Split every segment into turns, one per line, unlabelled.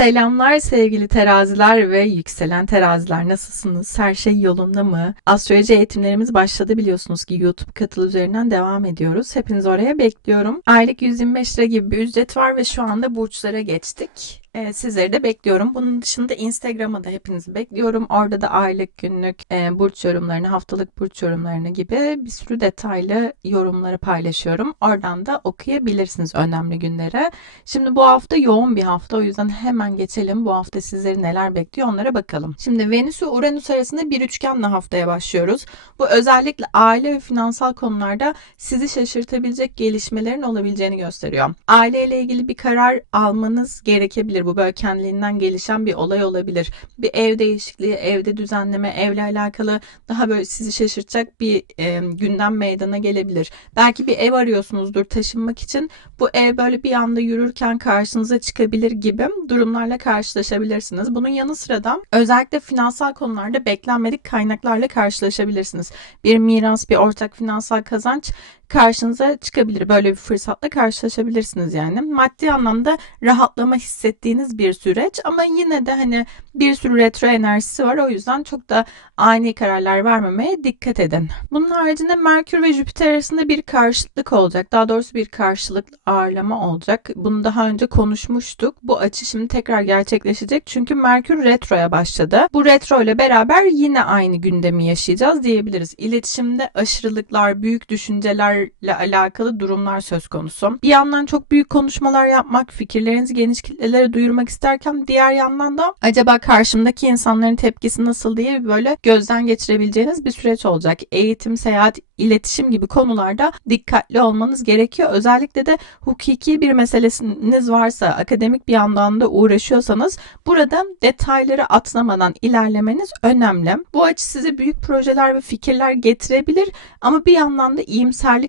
Selamlar sevgili teraziler ve yükselen teraziler nasılsınız? Her şey yolunda mı? Astroloji eğitimlerimiz başladı biliyorsunuz ki YouTube katıl üzerinden devam ediyoruz. Hepinizi oraya bekliyorum. Aylık 125 lira gibi bir ücret var ve şu anda burçlara geçtik. Ee, sizleri de bekliyorum. Bunun dışında Instagram'a da hepinizi bekliyorum. Orada da aylık, günlük e, burç yorumlarını, haftalık burç yorumlarını gibi bir sürü detaylı yorumları paylaşıyorum. Oradan da okuyabilirsiniz önemli günleri. Şimdi bu hafta yoğun bir hafta o yüzden hemen geçelim. Bu hafta sizleri neler bekliyor onlara bakalım. Şimdi Venüs ve Uranüs arasında bir üçgenle haftaya başlıyoruz. Bu özellikle aile ve finansal konularda sizi şaşırtabilecek gelişmelerin olabileceğini gösteriyor. Aileyle ilgili bir karar almanız gerekebilir. Bu böyle kendiliğinden gelişen bir olay olabilir. Bir ev değişikliği, evde düzenleme, evle alakalı daha böyle sizi şaşırtacak bir e, gündem meydana gelebilir. Belki bir ev arıyorsunuzdur taşınmak için. Bu ev böyle bir anda yürürken karşınıza çıkabilir gibi durumlarla karşılaşabilirsiniz. Bunun yanı sıra da özellikle finansal konularda beklenmedik kaynaklarla karşılaşabilirsiniz. Bir miras, bir ortak finansal kazanç karşınıza çıkabilir. Böyle bir fırsatla karşılaşabilirsiniz yani. Maddi anlamda rahatlama hissettiğiniz bir süreç ama yine de hani bir sürü retro enerjisi var. O yüzden çok da ani kararlar vermemeye dikkat edin. Bunun haricinde Merkür ve Jüpiter arasında bir karşıtlık olacak. Daha doğrusu bir karşılıklı ağırlama olacak. Bunu daha önce konuşmuştuk. Bu açı şimdi tekrar gerçekleşecek. Çünkü Merkür retroya başladı. Bu retro ile beraber yine aynı gündemi yaşayacağız diyebiliriz. İletişimde aşırılıklar, büyük düşünceler ile alakalı durumlar söz konusu. Bir yandan çok büyük konuşmalar yapmak, fikirlerinizi geniş kitlelere duyurmak isterken diğer yandan da acaba karşımdaki insanların tepkisi nasıl diye böyle gözden geçirebileceğiniz bir süreç olacak. Eğitim, seyahat, iletişim gibi konularda dikkatli olmanız gerekiyor. Özellikle de hukuki bir meselesiniz varsa, akademik bir yandan da uğraşıyorsanız burada detayları atlamadan ilerlemeniz önemli. Bu açı size büyük projeler ve fikirler getirebilir ama bir yandan da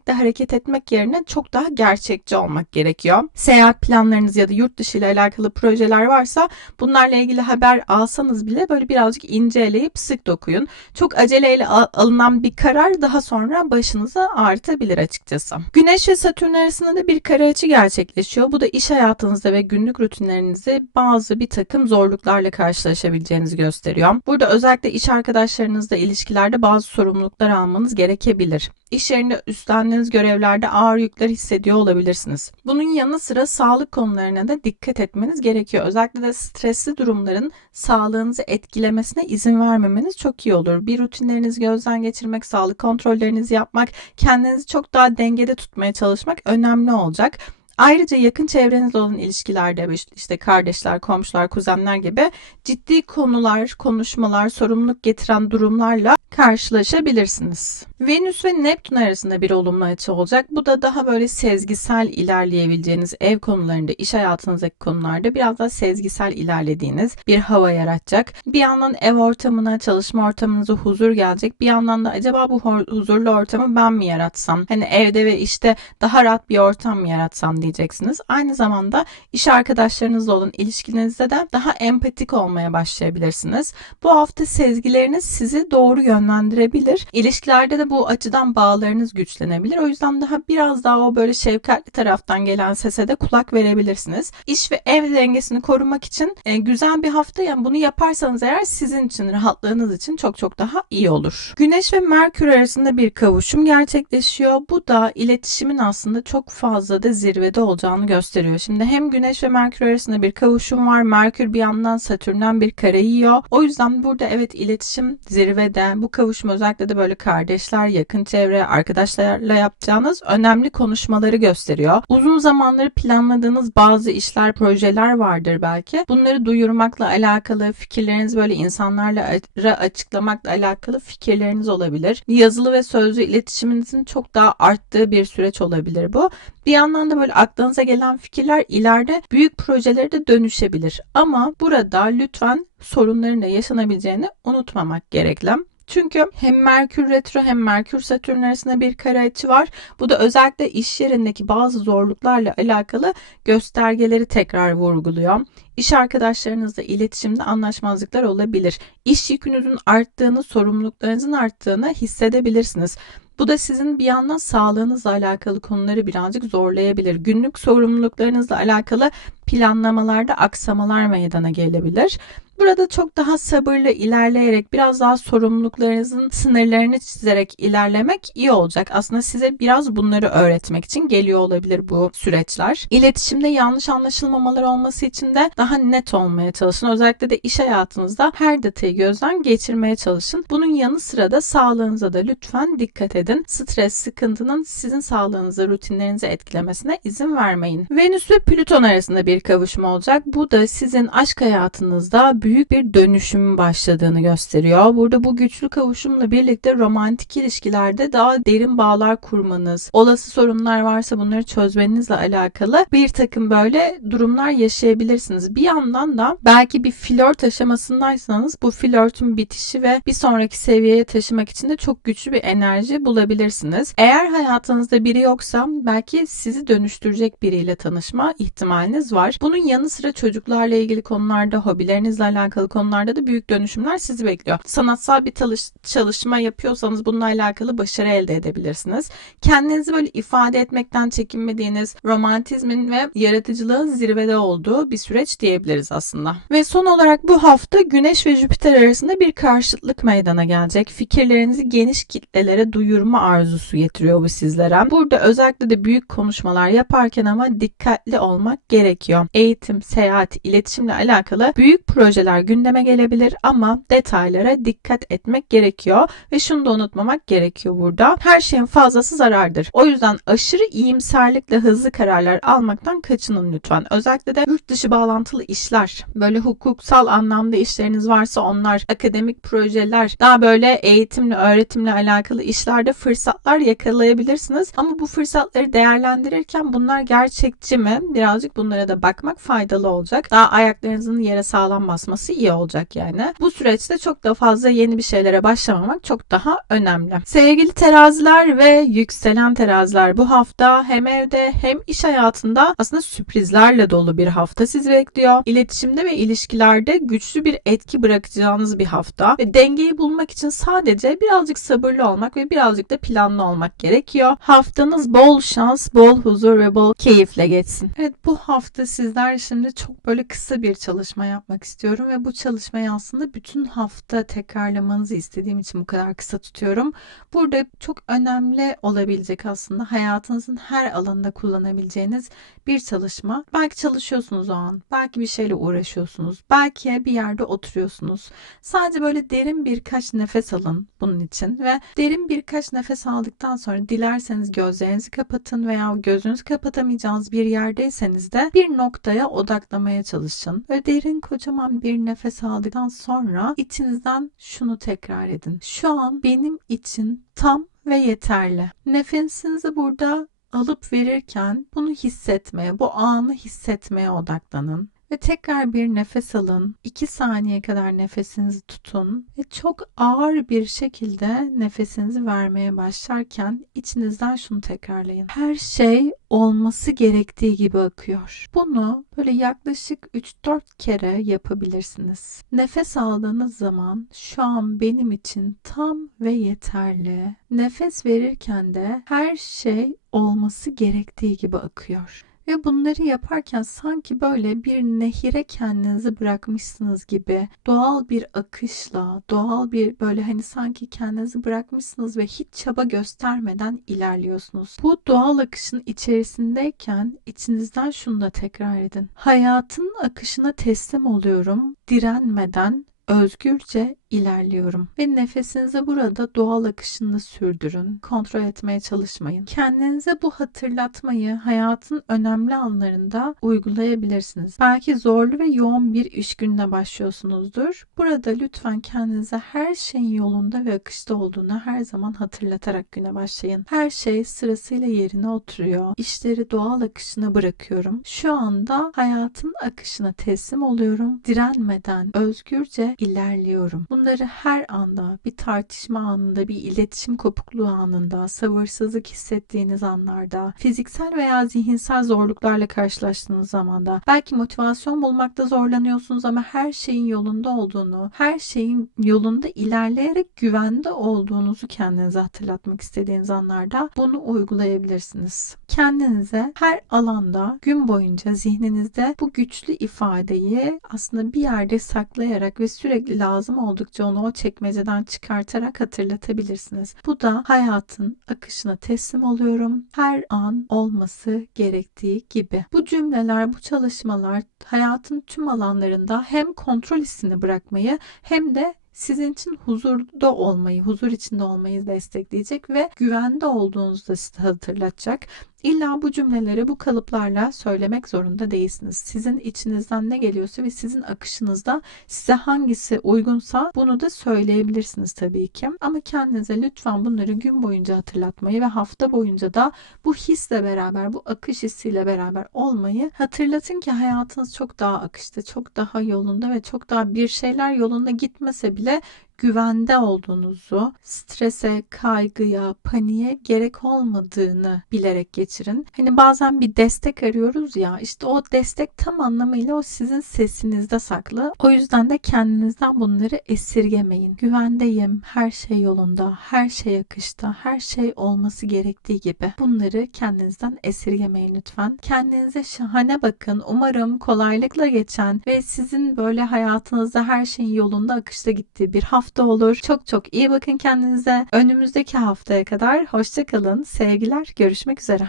iyimserlikle hareket etmek yerine çok daha gerçekçi olmak gerekiyor. Seyahat planlarınız ya da yurt dışı ile alakalı projeler varsa bunlarla ilgili haber alsanız bile böyle birazcık inceleyip sık dokuyun. Çok aceleyle alınan bir karar daha sonra başınıza artabilir açıkçası. Güneş ve Satürn arasında da bir kare açı gerçekleşiyor. Bu da iş hayatınızda ve günlük rutinlerinizde bazı bir takım zorluklarla karşılaşabileceğinizi gösteriyor. Burada özellikle iş arkadaşlarınızla ilişkilerde bazı sorumluluklar almanız gerekebilir. İş yerinde üstlendiğiniz görevlerde ağır yükler hissediyor olabilirsiniz. Bunun yanı sıra sağlık konularına da dikkat etmeniz gerekiyor. Özellikle de stresli durumların sağlığınızı etkilemesine izin vermemeniz çok iyi olur. Bir rutinlerinizi gözden geçirmek, sağlık kontrollerinizi yapmak, kendinizi çok daha dengede tutmaya çalışmak önemli olacak. Ayrıca yakın çevrenizle olan ilişkilerde işte kardeşler, komşular, kuzenler gibi ciddi konular, konuşmalar, sorumluluk getiren durumlarla karşılaşabilirsiniz. Venüs ve Neptün arasında bir olumlu açı olacak. Bu da daha böyle sezgisel ilerleyebileceğiniz ev konularında, iş hayatınızdaki konularda biraz daha sezgisel ilerlediğiniz bir hava yaratacak. Bir yandan ev ortamına, çalışma ortamınıza huzur gelecek. Bir yandan da acaba bu huzurlu ortamı ben mi yaratsam? Hani evde ve işte daha rahat bir ortam mı yaratsam diyeceksiniz. Aynı zamanda iş arkadaşlarınızla olan ilişkinizde de daha empatik olmaya başlayabilirsiniz. Bu hafta sezgileriniz sizi doğru yönlendirebilir. İlişkilerde de bu açıdan bağlarınız güçlenebilir. O yüzden daha biraz daha o böyle şefkatli taraftan gelen sese de kulak verebilirsiniz. İş ve ev dengesini korumak için e, güzel bir hafta yani bunu yaparsanız eğer sizin için rahatlığınız için çok çok daha iyi olur. Güneş ve Merkür arasında bir kavuşum gerçekleşiyor. Bu da iletişimin aslında çok fazla da zirvede olacağını gösteriyor. Şimdi hem Güneş ve Merkür arasında bir kavuşum var. Merkür bir yandan Satürn'den bir kare yiyor. O yüzden burada evet iletişim zirvede. Bu kavuşum özellikle de böyle kardeşler yakın çevre, arkadaşlarla yapacağınız önemli konuşmaları gösteriyor. Uzun zamanları planladığınız bazı işler, projeler vardır belki. Bunları duyurmakla alakalı fikirleriniz böyle insanlarla açıklamakla alakalı fikirleriniz olabilir. Yazılı ve sözlü iletişiminizin çok daha arttığı bir süreç olabilir bu. Bir yandan da böyle aklınıza gelen fikirler ileride büyük projelere de dönüşebilir. Ama burada lütfen sorunların da yaşanabileceğini unutmamak gerekli. Çünkü hem Merkür Retro hem Merkür Satürn arasında bir kare açı var. Bu da özellikle iş yerindeki bazı zorluklarla alakalı göstergeleri tekrar vurguluyor. İş arkadaşlarınızla iletişimde anlaşmazlıklar olabilir. İş yükünüzün arttığını, sorumluluklarınızın arttığını hissedebilirsiniz. Bu da sizin bir yandan sağlığınızla alakalı konuları birazcık zorlayabilir. Günlük sorumluluklarınızla alakalı planlamalarda aksamalar meydana gelebilir. Burada çok daha sabırlı ilerleyerek biraz daha sorumluluklarınızın sınırlarını çizerek ilerlemek iyi olacak. Aslında size biraz bunları öğretmek için geliyor olabilir bu süreçler. İletişimde yanlış anlaşılmamalar olması için de daha net olmaya çalışın. Özellikle de iş hayatınızda her detayı gözden geçirmeye çalışın. Bunun yanı sıra da sağlığınıza da lütfen dikkat edin. Stres, sıkıntının sizin sağlığınıza, rutinlerinizi etkilemesine izin vermeyin. Venüs ve Plüton arasında bir kavuşma olacak. Bu da sizin aşk hayatınızda büyük bir dönüşüm başladığını gösteriyor. Burada bu güçlü kavuşumla birlikte romantik ilişkilerde daha derin bağlar kurmanız, olası sorunlar varsa bunları çözmenizle alakalı bir takım böyle durumlar yaşayabilirsiniz. Bir yandan da belki bir flört aşamasındaysanız bu flörtün bitişi ve bir sonraki seviyeye taşımak için de çok güçlü bir enerji bulabilirsiniz. Eğer hayatınızda biri yoksa belki sizi dönüştürecek biriyle tanışma ihtimaliniz var. Bunun yanı sıra çocuklarla ilgili konularda, hobilerinizle alakalı konularda da büyük dönüşümler sizi bekliyor. Sanatsal bir talış- çalışma yapıyorsanız bununla alakalı başarı elde edebilirsiniz. Kendinizi böyle ifade etmekten çekinmediğiniz, romantizmin ve yaratıcılığın zirvede olduğu bir süreç diyebiliriz aslında. Ve son olarak bu hafta Güneş ve Jüpiter arasında bir karşıtlık meydana gelecek. Fikirlerinizi geniş kitlelere duyurma arzusu getiriyor bu sizlere. Burada özellikle de büyük konuşmalar yaparken ama dikkatli olmak gerekiyor. Eğitim, seyahat, iletişimle alakalı büyük projeler gündeme gelebilir ama detaylara dikkat etmek gerekiyor ve şunu da unutmamak gerekiyor burada. Her şeyin fazlası zarardır. O yüzden aşırı iyimserlikle hızlı kararlar almaktan kaçının lütfen. Özellikle de yurt dışı bağlantılı işler, böyle hukuksal anlamda işleriniz varsa onlar, akademik projeler, daha böyle eğitimle, öğretimle alakalı işlerde fırsatlar yakalayabilirsiniz. Ama bu fırsatları değerlendirirken bunlar gerçekçi mi? Birazcık bunlara da bakmak faydalı olacak. Daha ayaklarınızın yere sağlam basması iyi olacak yani. Bu süreçte çok da fazla yeni bir şeylere başlamamak çok daha önemli. Sevgili teraziler ve yükselen teraziler bu hafta hem evde hem iş hayatında aslında sürprizlerle dolu bir hafta sizi bekliyor. İletişimde ve ilişkilerde güçlü bir etki bırakacağınız bir hafta ve dengeyi bulmak için sadece birazcık sabırlı olmak ve birazcık da planlı olmak gerekiyor. Haftanız bol şans, bol huzur ve bol keyifle geçsin. Evet bu hafta sizler şimdi çok böyle kısa bir çalışma yapmak istiyorum ve bu çalışmayı aslında bütün hafta tekrarlamanızı istediğim için bu kadar kısa tutuyorum. Burada çok önemli olabilecek aslında hayatınızın her alanında kullanabileceğiniz bir çalışma. Belki çalışıyorsunuz o an, belki bir şeyle uğraşıyorsunuz, belki bir yerde oturuyorsunuz. Sadece böyle derin birkaç nefes alın bunun için ve derin birkaç nefes aldıktan sonra dilerseniz gözlerinizi kapatın veya gözünüzü kapatamayacağınız bir yerdeyseniz de bir noktaya odaklamaya çalışın. Ve derin kocaman bir nefes aldıktan sonra içinizden şunu tekrar edin. Şu an benim için tam ve yeterli. Nefesinizi burada alıp verirken bunu hissetmeye, bu anı hissetmeye odaklanın. Ve tekrar bir nefes alın. 2 saniye kadar nefesinizi tutun ve çok ağır bir şekilde nefesinizi vermeye başlarken içinizden şunu tekrarlayın. Her şey olması gerektiği gibi akıyor. Bunu böyle yaklaşık 3-4 kere yapabilirsiniz. Nefes aldığınız zaman şu an benim için tam ve yeterli. Nefes verirken de her şey olması gerektiği gibi akıyor. Ve bunları yaparken sanki böyle bir nehire kendinizi bırakmışsınız gibi doğal bir akışla, doğal bir böyle hani sanki kendinizi bırakmışsınız ve hiç çaba göstermeden ilerliyorsunuz. Bu doğal akışın içerisindeyken içinizden şunu da tekrar edin. Hayatın akışına teslim oluyorum, direnmeden özgürce ilerliyorum. Ve nefesinizi burada doğal akışında sürdürün. Kontrol etmeye çalışmayın. Kendinize bu hatırlatmayı hayatın önemli anlarında uygulayabilirsiniz. Belki zorlu ve yoğun bir iş gününe başlıyorsunuzdur. Burada lütfen kendinize her şeyin yolunda ve akışta olduğunu her zaman hatırlatarak güne başlayın. Her şey sırasıyla yerine oturuyor. İşleri doğal akışına bırakıyorum. Şu anda hayatın akışına teslim oluyorum. Direnmeden özgürce ilerliyorum. Bunları her anda, bir tartışma anında, bir iletişim kopukluğu anında, sabırsızlık hissettiğiniz anlarda, fiziksel veya zihinsel zorluklarla karşılaştığınız zamanda, belki motivasyon bulmakta zorlanıyorsunuz ama her şeyin yolunda olduğunu, her şeyin yolunda ilerleyerek güvende olduğunuzu kendinize hatırlatmak istediğiniz anlarda bunu uygulayabilirsiniz. Kendinize her alanda gün boyunca zihninizde bu güçlü ifadeyi aslında bir yerde saklayarak ve sürekli lazım oldukça onu o çekmeceden çıkartarak hatırlatabilirsiniz. Bu da hayatın akışına teslim oluyorum. Her an olması gerektiği gibi. Bu cümleler, bu çalışmalar hayatın tüm alanlarında hem kontrol hissini bırakmayı hem de sizin için huzurda olmayı, huzur içinde olmayı destekleyecek ve güvende olduğunuzu da size hatırlatacak. İlla bu cümleleri bu kalıplarla söylemek zorunda değilsiniz. Sizin içinizden ne geliyorsa ve sizin akışınızda size hangisi uygunsa bunu da söyleyebilirsiniz tabii ki. Ama kendinize lütfen bunları gün boyunca hatırlatmayı ve hafta boyunca da bu hisle beraber, bu akış hissiyle beraber olmayı hatırlatın ki hayatınız çok daha akışta, çok daha yolunda ve çok daha bir şeyler yolunda gitmese bile güvende olduğunuzu, strese, kaygıya, paniğe gerek olmadığını bilerek geçirin. Hani bazen bir destek arıyoruz ya, işte o destek tam anlamıyla o sizin sesinizde saklı. O yüzden de kendinizden bunları esirgemeyin. Güvendeyim, her şey yolunda, her şey akışta, her şey olması gerektiği gibi. Bunları kendinizden esirgemeyin lütfen. Kendinize şahane bakın. Umarım kolaylıkla geçen ve sizin böyle hayatınızda her şeyin yolunda akışta gittiği bir hafta olur. Çok çok iyi bakın kendinize. Önümüzdeki haftaya kadar hoşça kalın. Sevgiler. Görüşmek üzere.